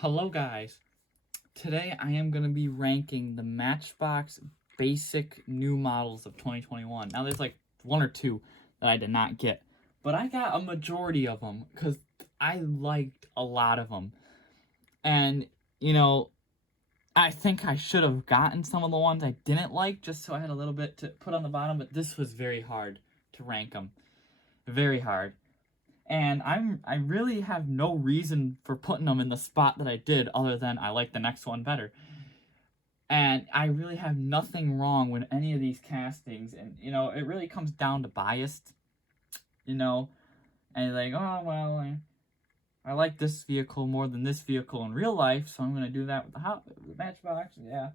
Hello guys, today I am going to be ranking the Matchbox basic new models of 2021. Now there's like one or two that I did not get, but I got a majority of them because I liked a lot of them. And, you know, I think I should have gotten some of the ones I didn't like just so I had a little bit to put on the bottom, but this was very hard to rank them. Very hard. And I really have no reason for putting them in the spot that I did other than I like the next one better. And I really have nothing wrong with any of these castings. And, it really comes down to biased, and you're like, oh, well, I like this vehicle more than this vehicle in real life, so I'm going to do that with the Matchbox. Yeah.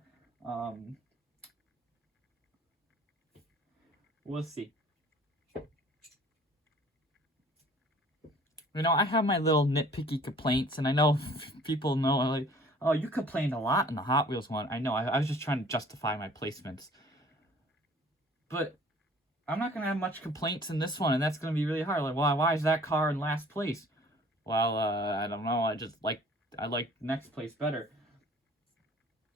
We'll see. I have my little nitpicky complaints, and I know people know, like, oh, you complained a lot in the Hot Wheels one. I know, I was just trying to justify my placements. But I'm not going to have much complaints in this one, and that's going to be really hard. Like, why is that car in last place? Well, I don't know, I like next place better.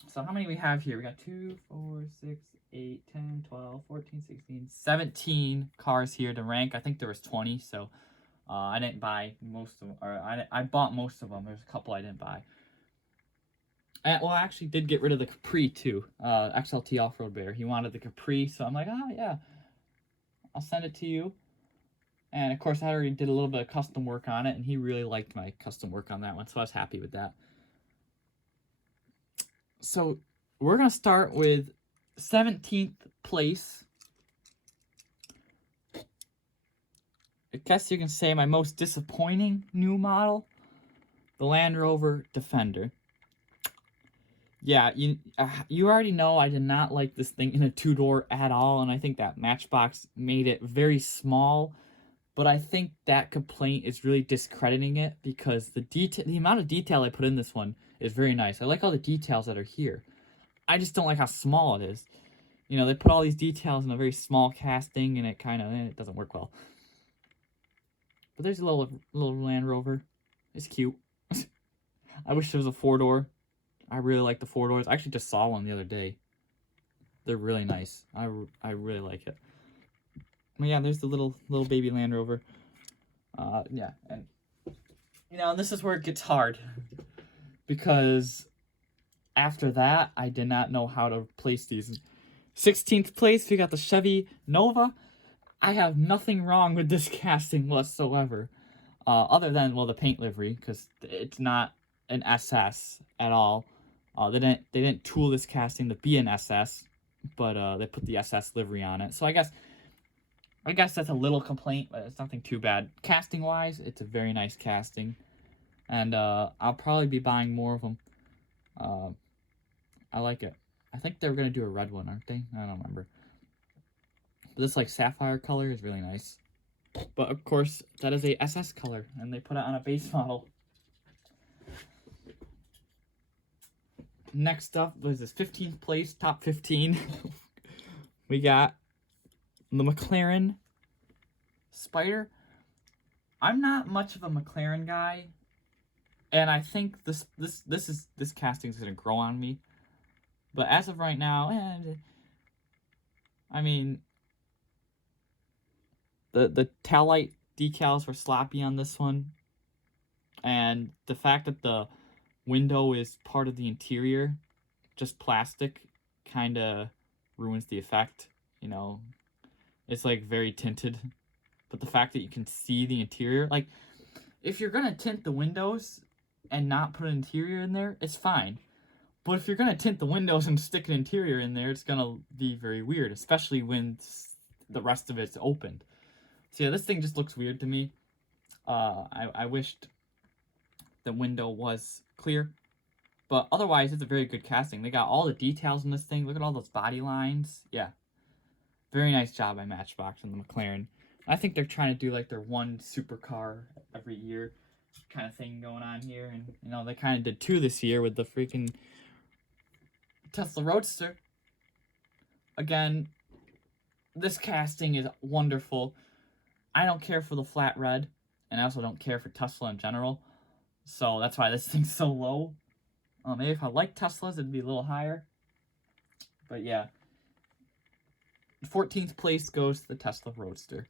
So how many we have here? We got 2, 4, 6, 8, 10, 12, 14, 16, 17 cars here to rank. I think there was 20, so... I didn't buy most of them, or I bought most of them. There's a couple I didn't buy. Well, I actually did get rid of the Capri, too. XLT Off-Road Bear. He wanted the Capri, so I'm like, yeah. I'll send it to you. And, of course, I already did a little bit of custom work on it, and he really liked my custom work on that one, so I was happy with that. So, we're going to start with 17th place. I guess you can say my most disappointing new model, the Land Rover Defender. Yeah, you already know I did not like this thing in a two-door at all, and I think that Matchbox made it very small, but I think that complaint is really discrediting it because the amount of detail I put in this one is very nice. I like all the details that are here. I just don't like how small it is. They put all these details in a very small casting, and it doesn't work well. But there's a little Land Rover. It's cute. I wish there was a four-door. I really like the four doors. I actually just saw one the other day. They're really nice. I really like it. But yeah, there's the little baby Land Rover. Yeah, and this is where it gets hard because after that, I did not know how to place these. 16th place, we got the Chevy Nova. I have nothing wrong with this casting whatsoever, other than, well, the paint livery, because it's not an SS at all. They didn't tool this casting to be an SS, but they put the SS livery on it. So I guess that's a little complaint, but it's nothing too bad. Casting wise, it's a very nice casting, and I'll probably be buying more of them. I like it. I think they were gonna do a red one, aren't they? I don't remember. But this like sapphire color is really nice. But of course, that is a SS color, and they put it on a base model. Next up was this 15th place, top 15. We got the Mclaren Spider. I'm not much of a Mclaren guy, and I think this casting is gonna grow on me. But as of right now, I mean, the taillight decals were sloppy on this one, and the fact that the window is part of the interior, just plastic, kind of ruins the effect. It's like very tinted, but the fact that you can see the interior, like if you're gonna tint the windows and not put an interior in there, it's fine. But if you're gonna tint the windows and stick an interior in there, it's gonna be very weird, especially when the rest of it's opened. So yeah, this thing just looks weird to me. I wished the window was clear, but otherwise it's a very good casting. They got all the details in this thing. Look at all those body lines. Yeah, very nice job by Matchbox and the Mclaren. I think they're trying to do like their one supercar every year kind of thing going on here, and they kind of did two this year with the freaking Tesla Roadster. Again, this casting is wonderful. I don't care for the flat red, and I also don't care for Tesla in general. So that's why this thing's so low. Maybe if I like Teslas, it'd be a little higher. But yeah. 14th place goes to the Tesla Roadster.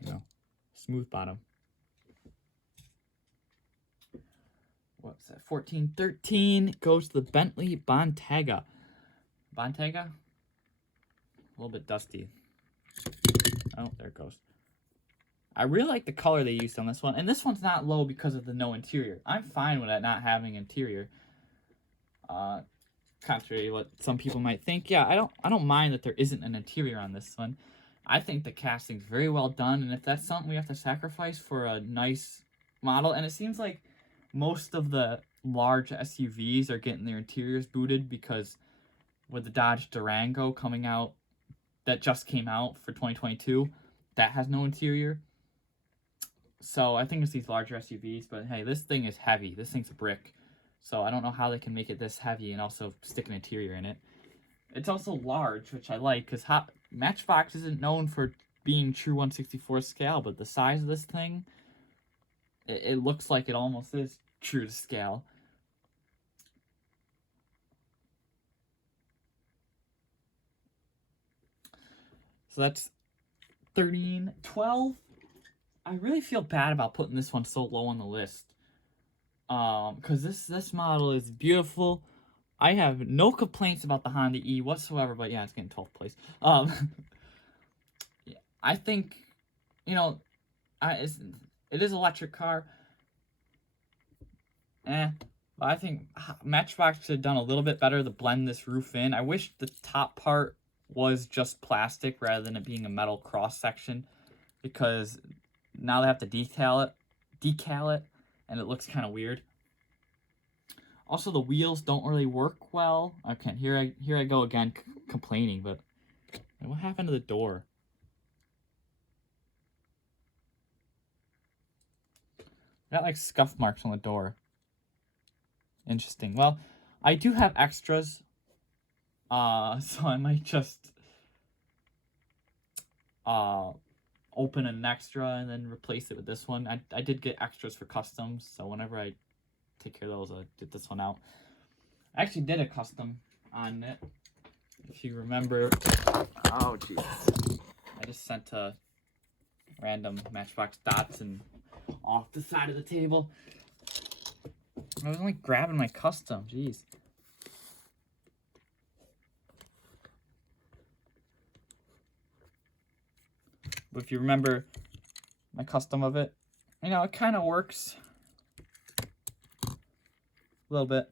You know, smooth bottom. What's that? 14, 13 goes to the Bentley Bontega. Bontega? A little bit dusty. Oh, there it goes. I really like the color they used on this one. And this one's not low because of the no interior. I'm fine with it not having interior. Contrary to what some people might think. Yeah, I don't mind that there isn't an interior on this one. I think the casting's very well done, and if that's something we have to sacrifice for a nice model, and it seems like most of the large SUVs are getting their interiors booted because with the Dodge Durango coming out, that just came out for 2022, that has no interior. So I think it's these larger SUVs, but hey, this thing is heavy. This thing's a brick. So I don't know how they can make it this heavy and also stick an interior in it. It's also large, which I like, because Matchbox isn't known for being true 1/64 scale, but the size of this thing, it looks like it almost is true to scale. So that's 13. 12. I really feel bad about putting this one so low on the list. Because this model is beautiful. I have no complaints about the Honda E whatsoever, but yeah, it's getting 12th place. I think, you know, it is an electric car. But I think Matchbox should have done a little bit better to blend this roof in. I wish the top part was just plastic rather than it being a metal cross section, because now they have to decal it, and it looks kind of weird. Also, the wheels don't really work well. Okay, here I go again complaining, but what happened to the door? Got like scuff marks on the door. Interesting. Well, I do have extras, so I might just open an extra and then replace it with this one. I did get extras for customs, so whenever I take care of those, I'll get this one out. I actually did a custom on it, if you remember. Oh, jeez. I just sent a random Matchbox Datsun off the side of the table. I was only grabbing my custom, jeez. But if you remember my custom of it, you know, it kind of works a little bit.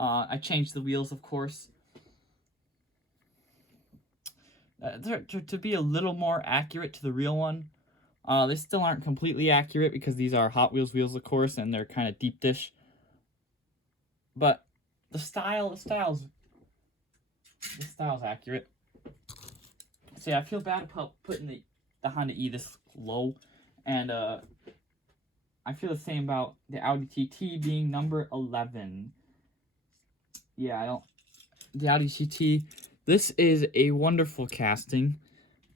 I changed the wheels, of course, to be a little more accurate to the real one. They still aren't completely accurate because these are Hot Wheels wheels, of course, and they're kind of deep dish. But the style's accurate. So yeah, I feel bad about putting the Honda E this low, and I feel the same about the Audi TT being number 11. Yeah, I don't. The Audi TT. This is a wonderful casting,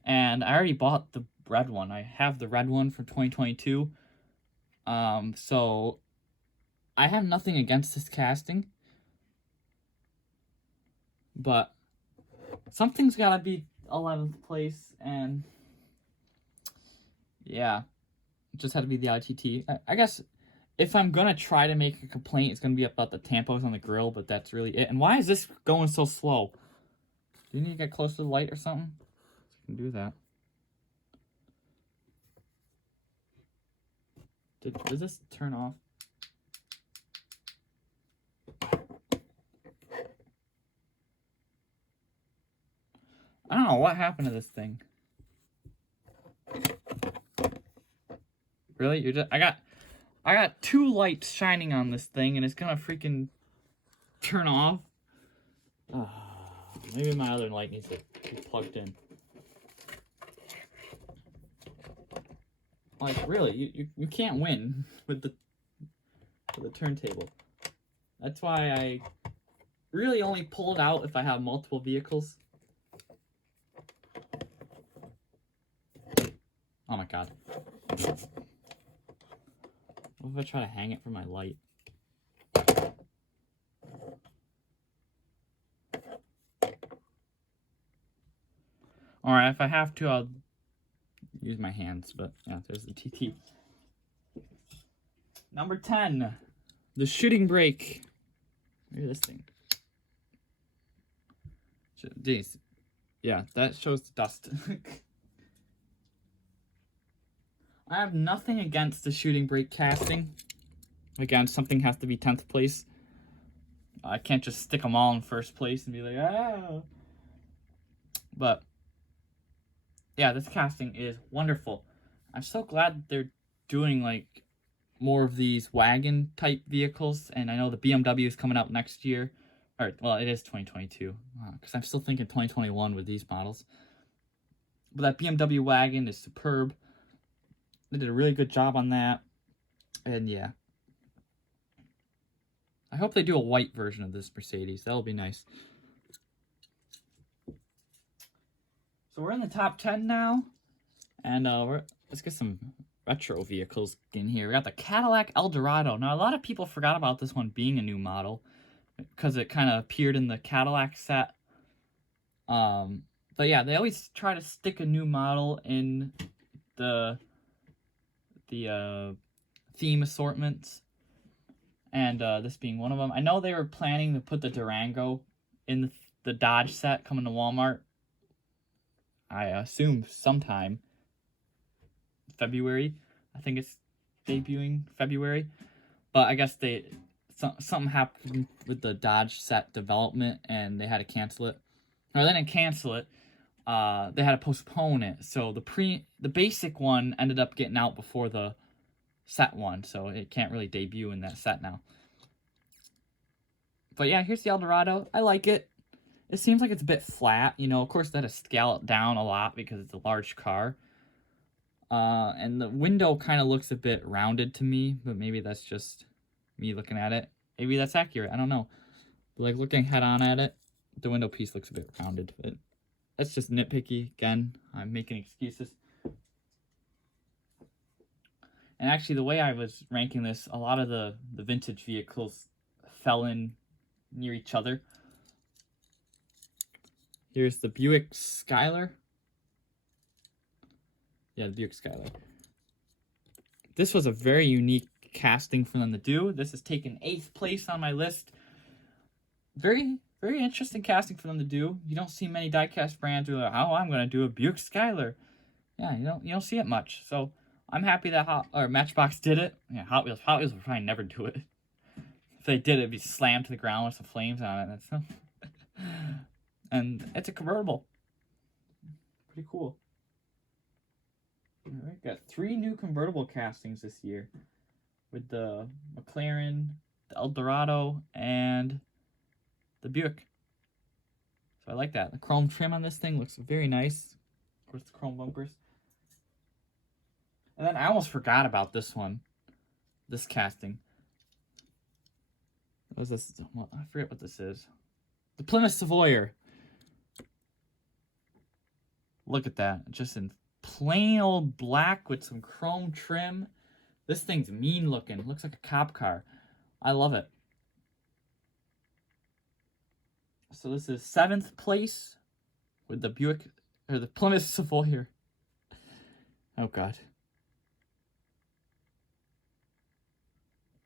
and I already bought the red one. I have the red one from 2022. So I have nothing against this casting, but something's gotta be 11th place, and yeah, it just had to be the Audi TT. I guess if I'm gonna try to make a complaint, it's gonna be about the tampos on the grill, but that's really it. And why is this going so slow? Do you need to get close to the light or something? You can do that. Does this turn off? I don't know what happened to this thing. Really? I got two lights shining on this thing, and it's gonna freaking turn off. Maybe my other light needs to be plugged in. Like, really, you can't win with the turntable. That's why I really only pull it out if I have multiple vehicles. Oh my god. What if I try to hang it from my light? Alright, if I have to, I'll use my hands, but yeah, there's the TT. Number 10, the shooting brake. Look at this thing. Jeez. Yeah, that shows the dust. I have nothing against the shooting brake casting. Again, something has to be 10th place. I can't just stick them all in first place and be like, ah. But, yeah, this casting is wonderful. I'm so glad that they're doing, like, more of these wagon-type vehicles. And I know the BMW is coming out next year. Or, well, it is 2022. Because I'm still thinking 2021 with these models. But that BMW wagon is superb. They did a really good job on that. And, yeah. I hope they do a white version of this Mercedes. That'll be nice. So we're in the top 10 now. And let's get some retro vehicles in here. We got the Cadillac El Dorado. Now, a lot of people forgot about this one being a new model because it kind of appeared in the Cadillac set. But yeah, they always try to stick a new model in the theme assortments. And this being one of them. I know they were planning to put the Durango in the Dodge set coming to Walmart. I assume sometime February. I think it's debuting February. But I guess something happened with the Dodge set development and they had to cancel it. Or they didn't cancel it. They had to postpone it. So the basic one ended up getting out before the set one, so it can't really debut in that set now. But yeah, here's the El Dorado. I like it. It seems like it's a bit flat, you know. Of course, they had to scale it down a lot because it's a large car. And the window kind of looks a bit rounded to me, but maybe that's just me looking at it. Maybe that's accurate. I don't know. But like looking head on at it, the window piece looks a bit rounded, but that's just nitpicky. Again, I'm making excuses. And actually, the way I was ranking this, a lot of the vintage vehicles fell in near each other. Here's the Buick Skylar. Yeah, the Buick Skylar. This was a very unique casting for them to do. This has taken 8th place on my list. Very, very interesting casting for them to do. You don't see many diecast brands who are like, oh, I'm going to do a Buick Skylar. Yeah, you don't see it much. So I'm happy that Matchbox did it. Yeah, Hot Wheels would probably never do it. If they did, it'd be slammed to the ground with some flames on it. And it's a convertible. Pretty cool. All right, got 3 new convertible castings this year with the McLaren, the El Dorado, and the Buick. So I like that. The chrome trim on this thing looks very nice. Of course, the chrome bumpers. And then I almost forgot about this one. This casting. What was this? Well, I forget what this is. The Plymouth Savoyer. Look at that. Just in plain old black with some chrome trim. This thing's mean looking. Looks like a cop car. I love it. So this is 7th place with the Buick, or the Plymouth Savoyer. Oh god.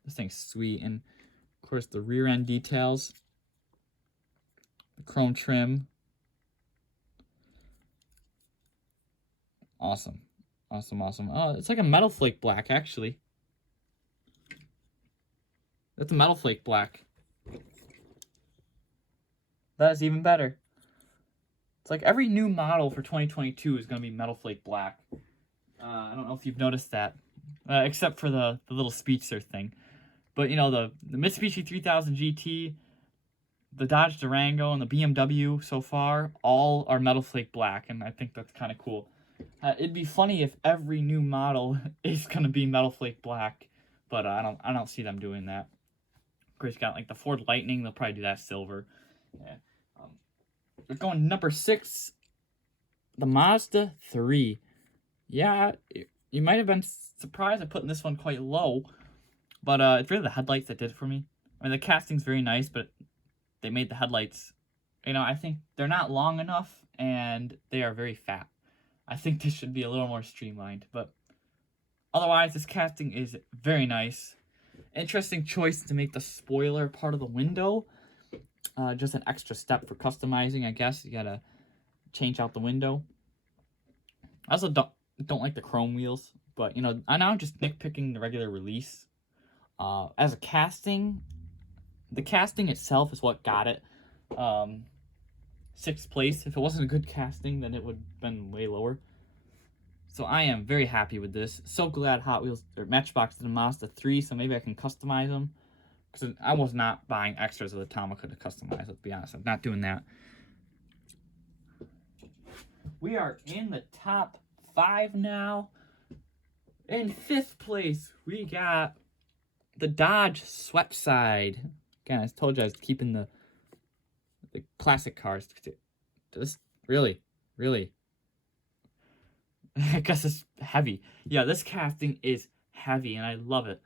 This thing's sweet. And of course the rear end details. The chrome trim. Awesome. Awesome, awesome. Oh, it's like a metal flake black, actually. That's a metal flake black. That is even better. It's like every new model for 2022 is going to be metal flake black. I don't know if you've noticed that. Except for the little speedster thing. But, you know, the Mitsubishi 3000 GT, the Dodge Durango, and the BMW so far, all are metal flake black, and I think that's kind of cool. It'd be funny if every new model is going to be metal flake black, but I don't see them doing that. Of course, you got like the Ford Lightning, they'll probably do that silver. Yeah. We're going number 6, the Mazda 3. yeah, you might have been surprised at putting this one quite low, but it's really the headlights that did it for me. I mean, the casting's very nice, but they made the headlights, I think they're not long enough, and they are very fat. I think this should be a little more streamlined, but otherwise, this casting is very nice. Interesting choice to make the spoiler part of the window. Just an extra step for customizing, I guess. You gotta change out the window. I also don't like the chrome wheels, but I now I'm just nitpicking the regular release. As a casting, the casting itself is what got it. 6th place. If it wasn't a good casting, then it would have been way lower. So I am very happy with this. So glad Hot Wheels or Matchbox did a Mazda 3, so maybe I can customize them. Because I was not buying extras at the time I could have customized, let's be honest. I'm not doing that. We are in the top 5 now. In 5th place, we got the Dodge Swept Side. Again, I told you I was keeping the classic cars. This really. I guess it's heavy. Yeah, this casting is heavy, and I love it.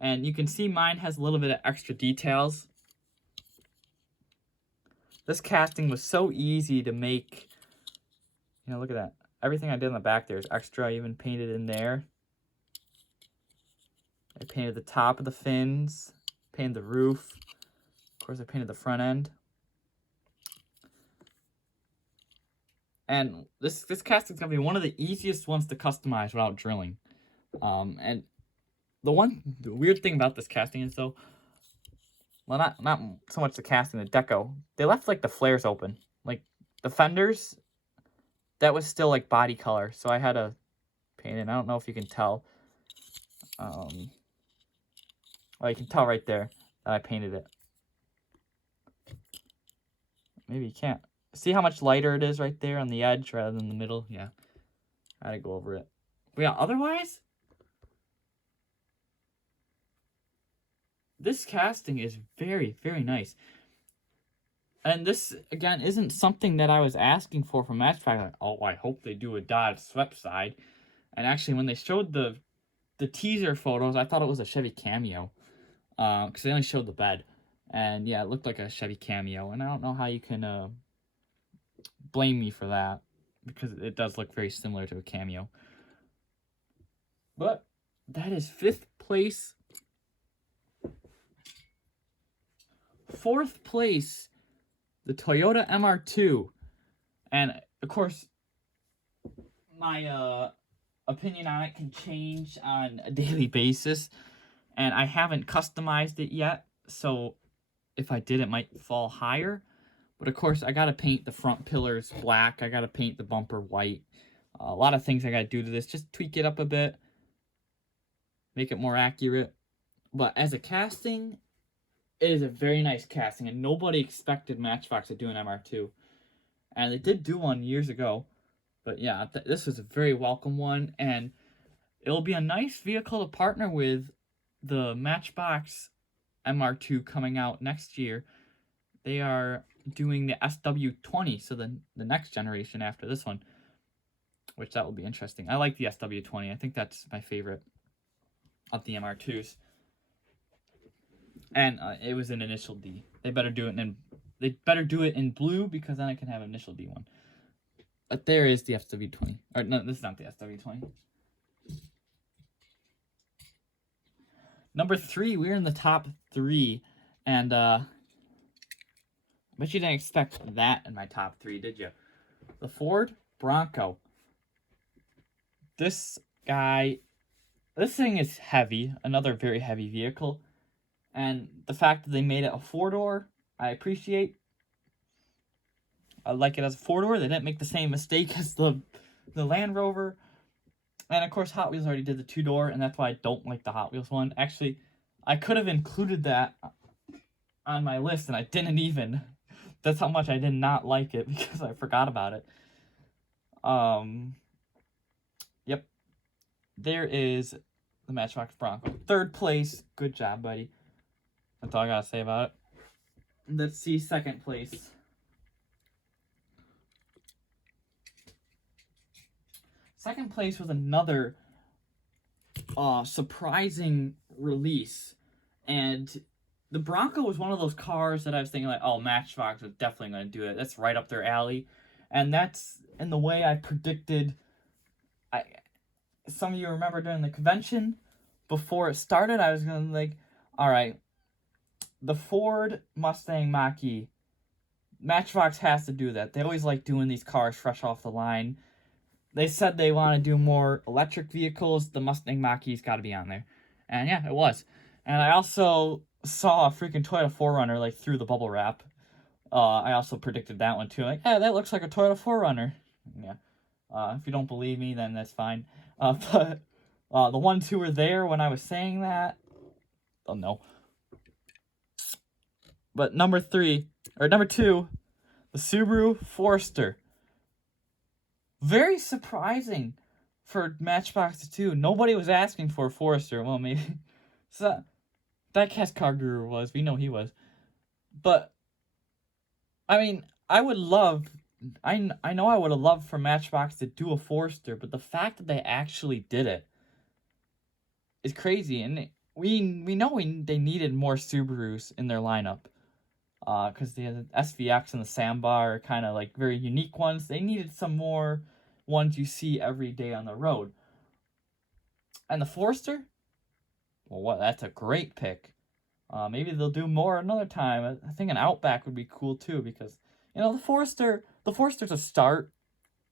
And you can see mine has a little bit of extra details. This casting was so easy to make. Look at that. Everything I did on the back there is extra. I even painted in there. I painted the top of the fins, painted the roof. Of course, I painted the front end. And this casting is going to be one of the easiest ones to customize without drilling. And the weird thing about this casting is, though, well, not so much the casting, the deco. They left, like, the flares open. Like, the fenders, that was still, like, body color. So I had to paint it. I don't know if you can tell. Well, you can tell right there that I painted it. Maybe you can't. See how much lighter it is right there on the edge rather than the middle? Yeah. I had to go over it. But yeah, otherwise, this casting is very, very nice. And this, again, isn't something that I was asking for from Matchbox. Like, oh, I hope they do a Dodge Swept Side. And actually, when they showed the teaser photos, I thought it was a Chevy Cameo. Because they only showed the bed. And yeah, it looked like a Chevy Cameo. And I don't know how you can blame me for that, because it does look very similar to a Cameo. But that is 5th place. 4th place, the Toyota MR2. And of course, my opinion on it can change on a daily basis, and I haven't customized it yet, so if I did, it might fall higher. But of course, I gotta paint the front pillars black. I gotta paint the bumper white. A lot of things I gotta do to this. Just tweak it up a bit. Make it more accurate. But as a casting, it is a very nice casting. And nobody expected Matchbox to do an MR2. And they did do one years ago. But yeah, this is a very welcome one. And it'll be a nice vehicle to partner with the Matchbox MR2 coming out next year. They are doing the SW20, so the next generation after this one, which that will be interesting. I like the SW20. I think that's my favorite of the MR2s. And it was an initial D. They better do it in blue, because then I can have initial D one. But there is the SW20. Or no, this is not the SW20. Number 3, we're in the top 3, and but you didn't expect that in my top 3, did you? The Ford Bronco. This thing is heavy. Another very heavy vehicle. And the fact that they made it a 4-door, I appreciate. I like it as a 4-door. They didn't make the same mistake as the Land Rover. And of course, Hot Wheels already did the 2-door, and that's why I don't like the Hot Wheels one. Actually, I could have included that on my list, and I didn't even. That's how much I did not like it, because I forgot about it. Yep. There is the Matchbox Bronco. 3rd place. Good job, buddy. That's all I gotta say about it. Let's see 2nd place. Second place was another surprising release, and the Bronco was one of those cars that I was thinking like, oh, Matchbox was definitely going to do it. That's right up their alley, and that's in the way I predicted. Some of you remember during the convention, before it started, I was going to like, all right, the Ford Mustang Mach-E, Matchbox has to do that. They always like doing these cars fresh off the line. They said they want to do more electric vehicles. The Mustang Mach-E's got to be on there. And yeah, it was. And I also saw a freaking Toyota 4Runner like through the bubble wrap. I also predicted that one too. Like, hey, that looks like a Toyota 4Runner. Yeah. If you don't believe me, then that's fine. But the ones who were there when I was saying that, oh no. But number 2, the Subaru Forester. Very surprising for Matchbox 2. Nobody was asking for a Forester. Well, maybe so that Cash Car Guru was. We know he was. But I mean, I know I would have loved for Matchbox to do a Forester, but the fact that they actually did it is crazy. And we know they needed more Subarus in their lineup. Because the SVX and the Sandbar are kind of like very unique ones. They needed some more ones you see every day on the road. And the Forester? Well, that's a great pick. Maybe they'll do more another time. I think an Outback would be cool too, because, you know, the Forester's a start,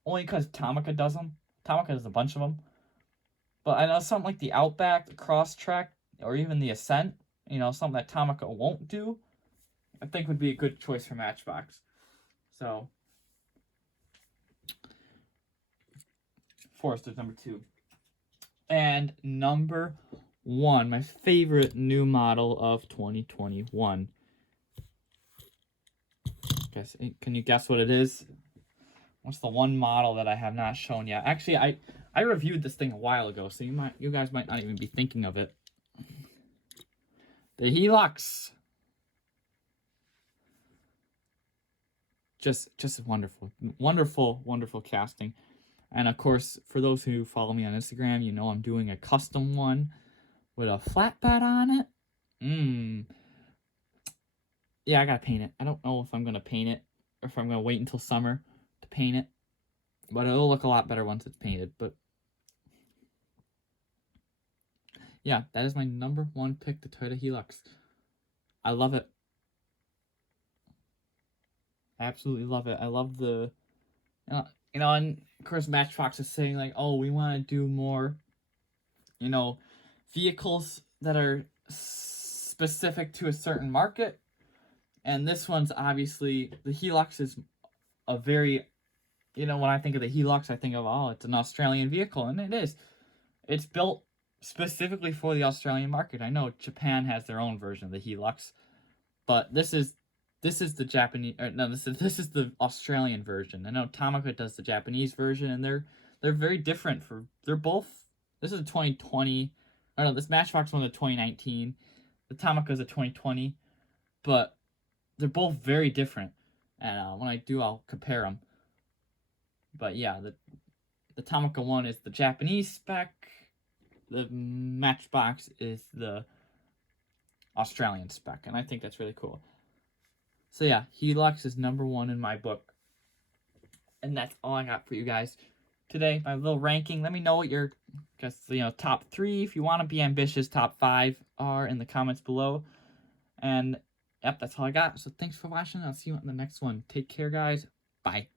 only because Tomica does them. Tomica does a bunch of them. But I know something like the Outback, the Crosstrek, or even the Ascent, you know, something that Tomica won't do, I think would be a good choice for Matchbox. So, Forester's number 2. And number 1, my favorite new model of 2021. Can you guess what it is? What's the one model that I have not shown yet? Actually, I reviewed this thing a while ago, so you guys might not even be thinking of it. The Hilux. Just wonderful casting. And of course, for those who follow me on Instagram, you know I'm doing a custom one with a flatbed on it. Yeah, I gotta paint it. I don't know if I'm gonna paint it or if I'm gonna wait until summer to paint it, but it'll look a lot better once it's painted. But yeah, that is my number 1 pick, the Toyota Hilux. I love it. I absolutely love it. I love the, you know, and of course Matchbox is saying like, oh, we want to do more, you know, vehicles that are specific to a certain market. And this one's obviously, the Hilux is a very, you know, when I think of the Hilux, I think of, oh, it's an Australian vehicle, and it is. It's built specifically for the Australian market. I know Japan has their own version of the Hilux, but this is the Japanese, or no, this is the Australian version. I know Tomica does the Japanese version, and they're very different. They're both. This is a 2020. I don't know, this Matchbox one is a 2019. The Tomica is a 2020, but they're both very different. And when I do, I'll compare them. But yeah, the Tomica one is the Japanese spec. The Matchbox is the Australian spec, and I think that's really cool. So yeah, Hilux is number 1 in my book. And that's all I got for you guys today. My little ranking. Let me know what your, top 3, if you want to be ambitious, top 5 are in the comments below. And yep, that's all I got. So thanks for watching. I'll see you on the next one. Take care, guys. Bye.